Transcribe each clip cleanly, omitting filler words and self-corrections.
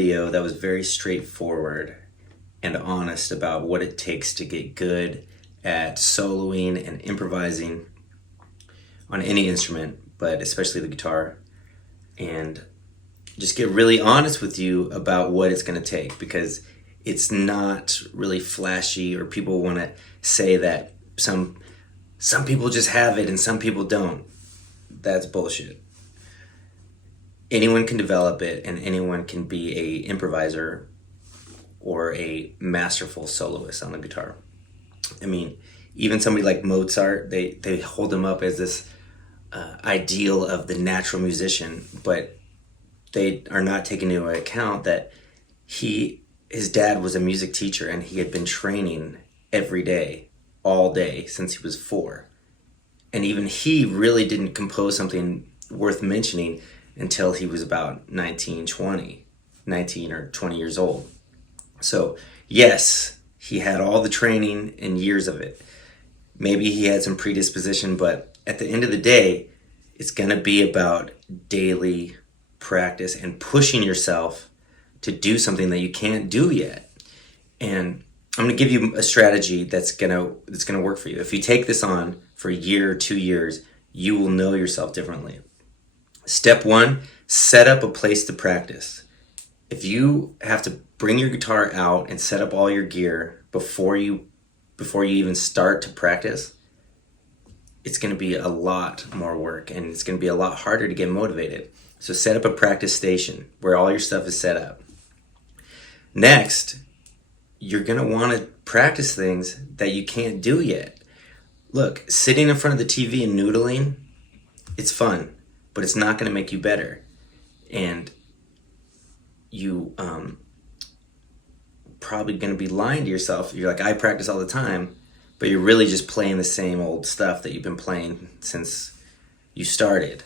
video that was very straightforward and honest about what it takes to get good at soloing and improvising on any instrument, but especially the guitar, and just get really honest with you about what it's going to take, because it's not really flashy, or people want to say that some people just have it and some people don't. That's bullshit. Anyone can develop it, and anyone can be a improviser or a masterful soloist on the guitar. I mean, even somebody like Mozart, they hold him up as this ideal of the natural musician, but they are not taking into account that his dad was a music teacher, and he had been training every day, all day, since he was 4. And even he really didn't compose something worth mentioning until he was about 19 or 20 years old. So yes, he had all the training and years of it. Maybe he had some predisposition, but at the end of the day, it's going to be about daily practice and pushing yourself to do something that you can't do yet. And I'm going to give you a strategy that's going to work for you. If you take this on for a year or 2 years, you will know yourself differently. Step 1, set up a place to practice. If you have to bring your guitar out and set up all your gear before you even start to practice, it's going to be a lot more work, and it's going to be a lot harder to get motivated. So set up a practice station where all your stuff is set up. Next, you're going to want to practice things that you can't do yet. Look, sitting in front of the TV and noodling, it's fun, but it's not going to make you better. And you probably going to be lying to yourself. You're like, I practice all the time, but you're really just playing the same old stuff that you've been playing since you started.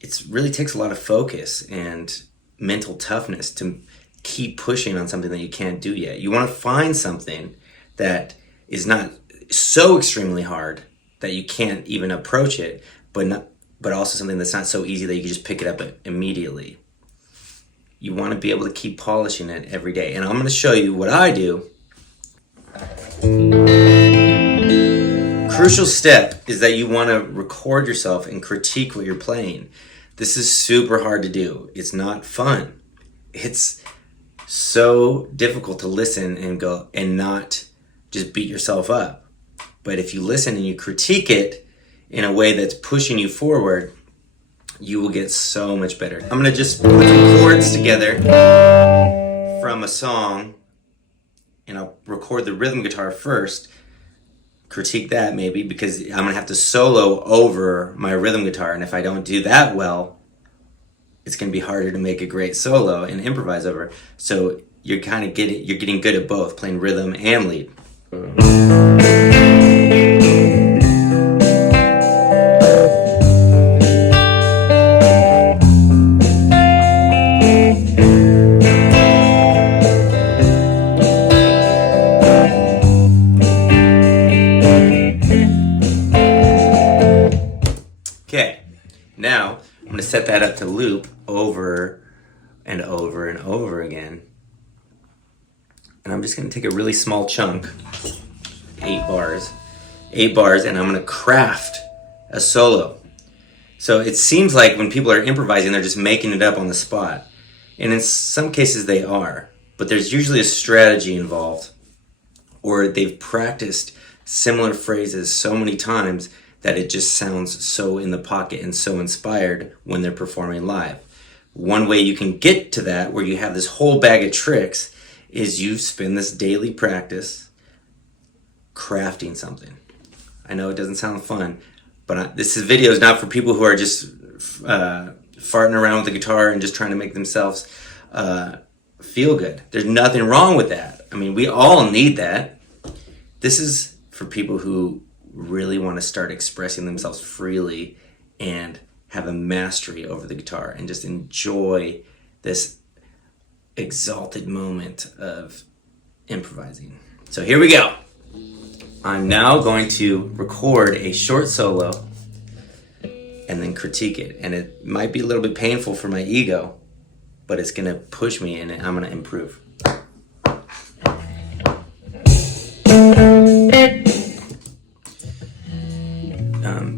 It really takes a lot of focus and mental toughness to keep pushing on something that you can't do yet. You want to find something that is not so extremely hard that you can't even approach it, but also something that's not so easy that you can just pick it up immediately. You want to be able to keep polishing it every day. And I'm going to show you what I do. Crucial step is that you want to record yourself and critique what you're playing. This is super hard to do. It's not fun. It's so difficult to listen and go and not just beat yourself up. But if you listen and you critique it in a way that's pushing you forward, you will get so much better. I'm going to just put some chords together from a song, and I'll record the rhythm guitar first, critique that maybe, because I'm going to have to solo over my rhythm guitar, and if I don't do that well, it's going to be harder to make a great solo and improvise over. So you're getting good at both, playing rhythm and lead. Okay, now I'm going to set that up to loop over and over and over again. And I'm just going to take a really small chunk, 8 bars, and I'm going to craft a solo. So it seems like when people are improvising, they're just making it up on the spot. And in some cases they are, but there's usually a strategy involved, or they've practiced similar phrases so many times that it just sounds so in the pocket and so inspired when they're performing live. One way you can get to that, where you have this whole bag of tricks, is you spend this daily practice crafting something. I know it doesn't sound fun, but this video is not for people who are just farting around with the guitar and just trying to make themselves feel good. There's nothing wrong with that. I mean, we all need that. This is for people who really want to start expressing themselves freely and have a mastery over the guitar and just enjoy this exalted moment of improvising. So here we go. I'm now going to record a short solo and then critique it. And it might be a little bit painful for my ego, but it's gonna push me and I'm gonna improve.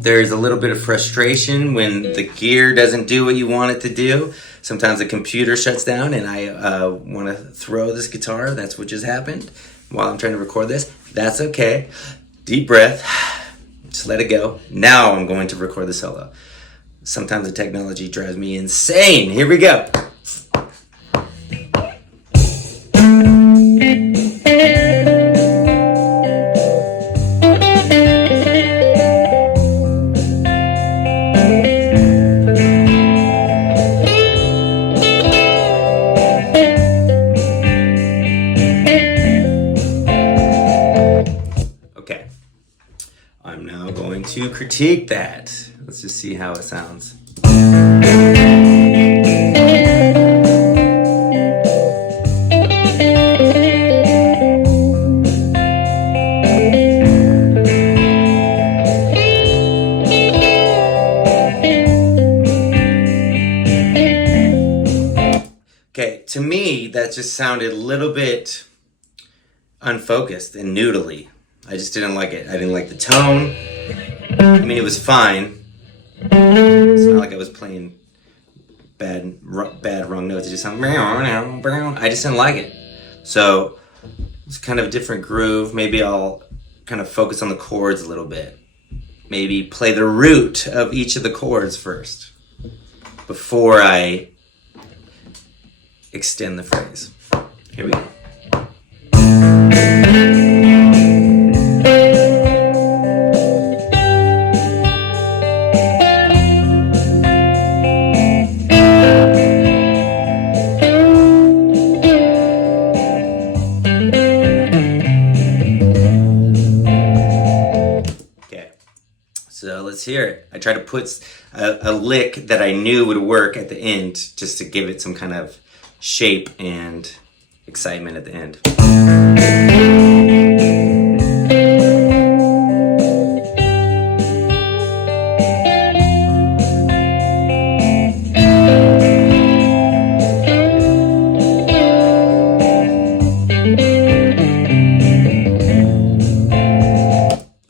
There's a little bit of frustration when the gear doesn't do what you want it to do. Sometimes the computer shuts down and I want to throw this guitar. That's what just happened while I'm trying to record this. That's okay. Deep breath. Just let it go. Now I'm going to record the solo. Sometimes the technology drives me insane. Here we go. I'm now going to critique that. Let's just see how it sounds. Okay, to me, that just sounded a little bit unfocused and noodly. I just didn't like it. I didn't like the tone. I mean, it was fine. It's not like I was playing bad wrong notes. It just sounded... I just didn't like it. So it's kind of a different groove. Maybe I'll kind of focus on the chords a little bit. Maybe play the root of each of the chords first before I extend the phrase. Here we go. So let's hear it. I tried to put a lick that I knew would work at the end just to give it some kind of shape and excitement at the end.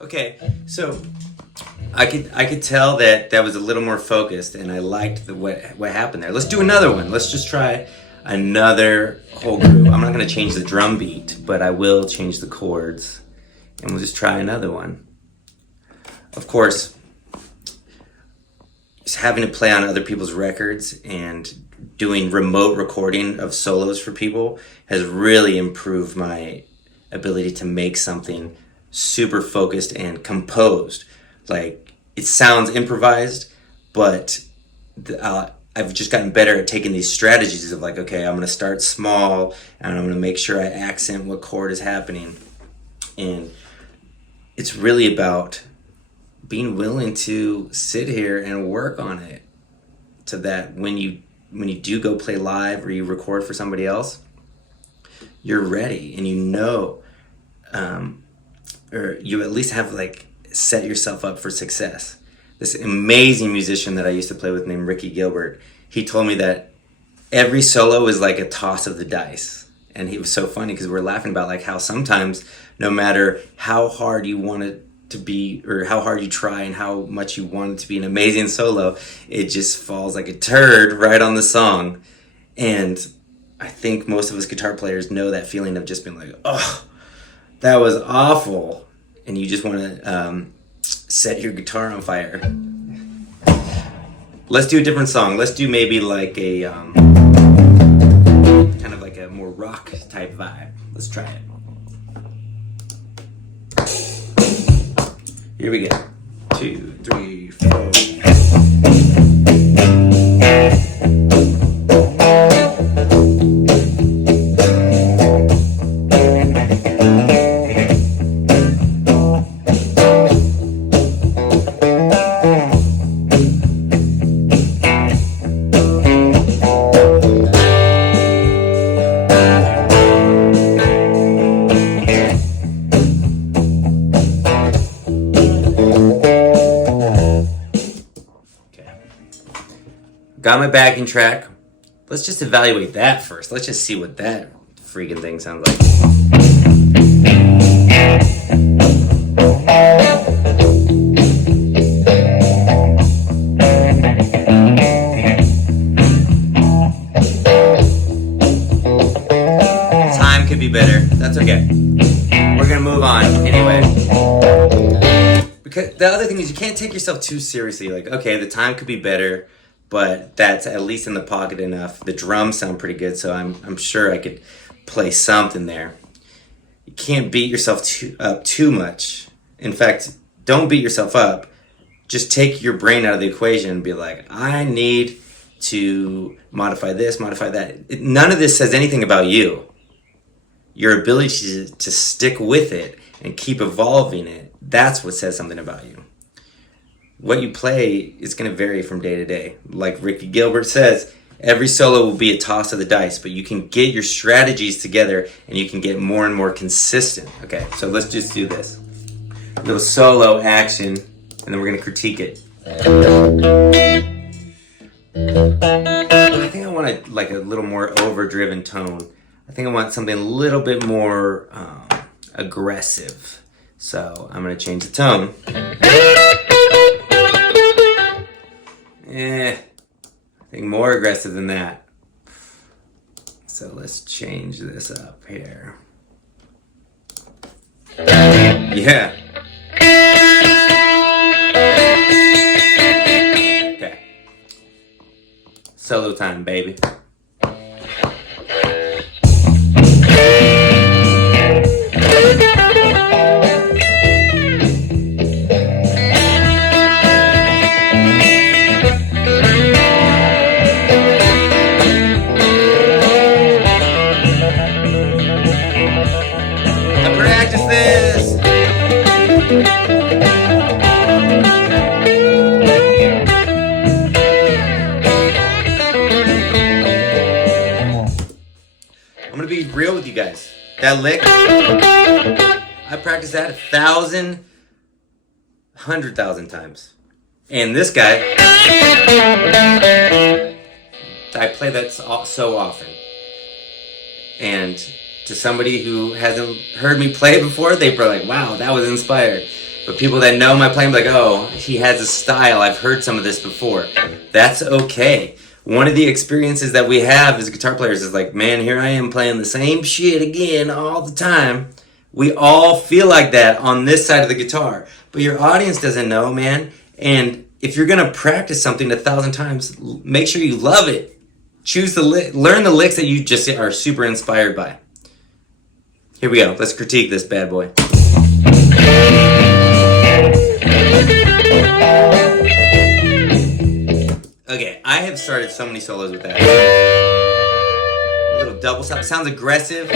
Okay, so I could tell that was a little more focused, and I liked what happened there. Let's do another one. Let's just try another whole groove. I'm not going to change the drum beat, but I will change the chords, and we'll just try another one. Of course, just having to play on other people's records and doing remote recording of solos for people has really improved my ability to make something super focused and composed. Like, it sounds improvised, but I've just gotten better at taking these strategies of like, okay, I'm going to start small and I'm going to make sure I accent what chord is happening. And it's really about being willing to sit here and work on it so that when you do go play live or you record for somebody else, you're ready and you know, or you at least have like set yourself up for success. This amazing musician that I used to play with named Ricky Gilbert, he told me that every solo is like a toss of the dice. And he was so funny because we're laughing about like how sometimes no matter how hard you want it to be or how hard you try and how much you want it to be an amazing solo, it just falls like a turd right on the song. And I think most of us guitar players know that feeling of just being like, oh, that was awful. And you just want to set your guitar on fire. Let's do a different song. Let's do maybe like a kind of like a more rock type vibe. Let's try it. Here we go. 2, 3, 4. Got my backing track. let's just evaluate that first. Let's just see what that freaking thing sounds like. Time could be better. That's okay. We're gonna move on anyway. Because the other thing is you can't take yourself too seriously. Like, okay, the time could be better, but that's at least in the pocket enough. The drums sound pretty good, so I'm sure I could play something there. You can't beat yourself up too much. In fact, don't beat yourself up. Just take your brain out of the equation and be like, I need to modify this, modify that. None of this says anything about you. Your ability to stick with it and keep evolving it, that's what says something about you. What you play is going to vary from day to day. Like Ricky Gilbert says, every solo will be a toss of the dice, but you can get your strategies together and you can get more and more consistent. Okay, so let's just do this. A little solo action, and then we're going to critique it. I think I want a little more overdriven tone. I think I want something a little bit more aggressive. So I'm going to change the tone. I think more aggressive than that. So let's change this up here. Yeah. Okay. Solo time, baby. Real with you guys. That lick, I practiced that 1,000, 100,000 times. And this guy, I play that so often. And to somebody who hasn't heard me play before, they're like, wow, that was inspired. But people that know my playing, like, oh, he has a style. I've heard some of this before. That's okay. One of the experiences that we have as guitar players is like, man, here I am playing the same shit again all the time. We all feel like that on this side of the guitar. But your audience doesn't know, man. And if you're going to practice something 1,000 times, make sure you love it. Choose learn the licks that you just are super inspired by. Here we go. Let's critique this bad boy. Okay, I have started so many solos with that. A little double stop. Sounds aggressive.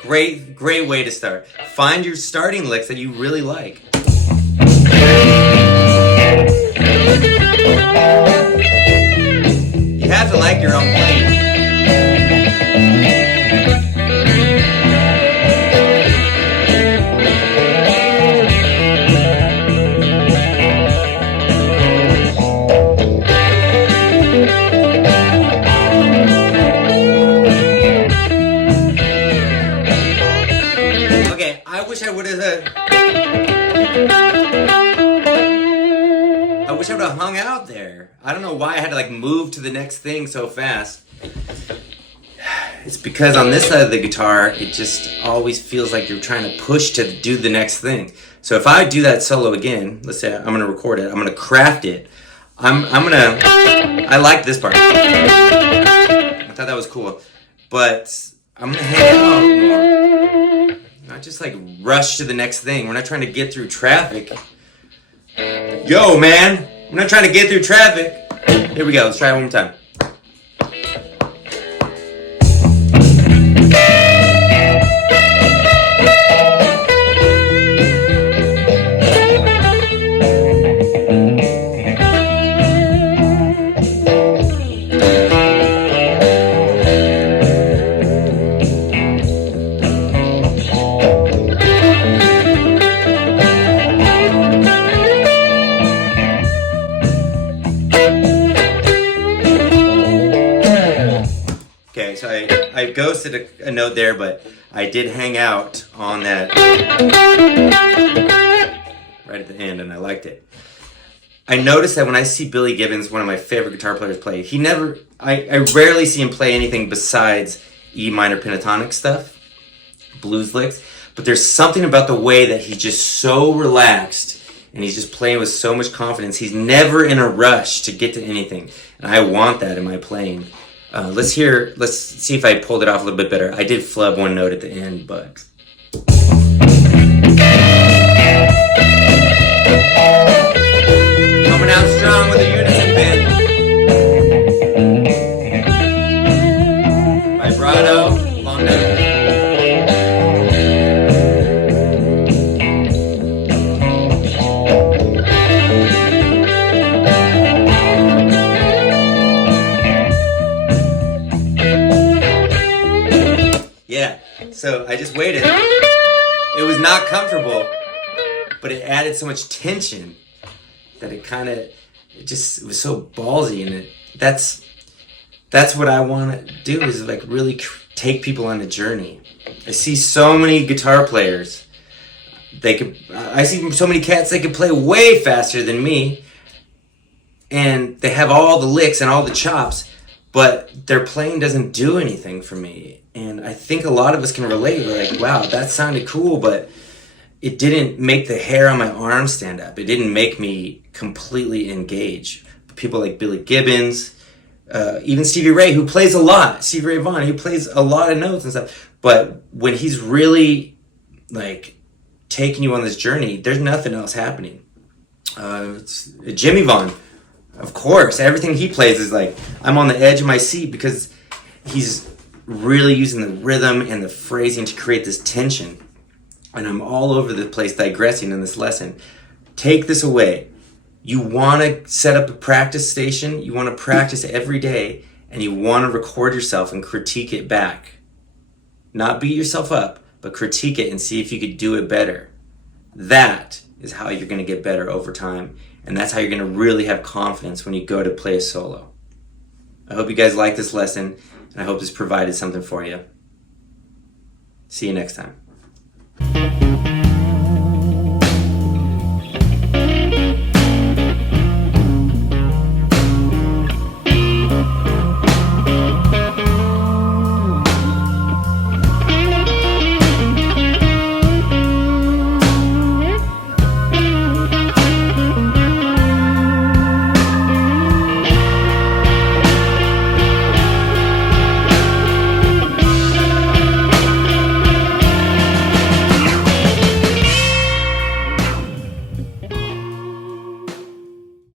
Great way to start. Find your starting licks that you really like. You have to like your own playing. I wish I would have hung out there. I don't know why I had to move to the next thing so fast. It's because on this side of the guitar, it just always feels like you're trying to push to do the next thing. So if I do that solo again, let's say I'm going to record it, I'm going to craft it. I like this part. I thought that was cool. But I'm going to hang out more. Not just rush to the next thing. We're not trying to get through traffic. Yo, man, we're not trying to get through traffic. Here we go. Let's try it one more time. posted a note there, but I did hang out on that right at the end, and I liked it. I noticed that when I see Billy Gibbons, one of my favorite guitar players, play, I rarely see him play anything besides E minor pentatonic stuff, blues licks, but there's something about the way that he's just so relaxed and he's just playing with so much confidence. He's never in a rush to get to anything, and I want that in my playing. Let's see if I pulled it off a little bit better. I did flub one note at the end, but... Coming out strong with a unison bend. Vibrato, long note. Yeah, so I just waited. It was not comfortable, but it added so much tension that it was so ballsy, and that's what I want to do, is like really take people on a journey. I see so many guitar players. I see so many cats, they can play way faster than me, and they have all the licks and all the chops, but their playing doesn't do anything for me. And I think a lot of us can relate. We're like, wow, that sounded cool, but it didn't make the hair on my arm stand up. It didn't make me completely engage. People like Billy Gibbons, even Stevie Ray, who plays a lot. Stevie Ray Vaughan, who plays a lot of notes and stuff. But when he's really like taking you on this journey, there's nothing else happening. Jimmie Vaughan, of course, everything he plays is like, I'm on the edge of my seat, because he's really using the rhythm and the phrasing to create this tension. And I'm all over the place digressing in this lesson. Take this away. You want to set up a practice station. You want to practice every day, and you want to record yourself and critique it back. Not beat yourself up, but critique it and see if you could do it better. That is how you're going to get better over time, and that's how you're going to really have confidence when you go to play a solo. I hope you guys like this lesson, and I hope this provided something for you. See you next time.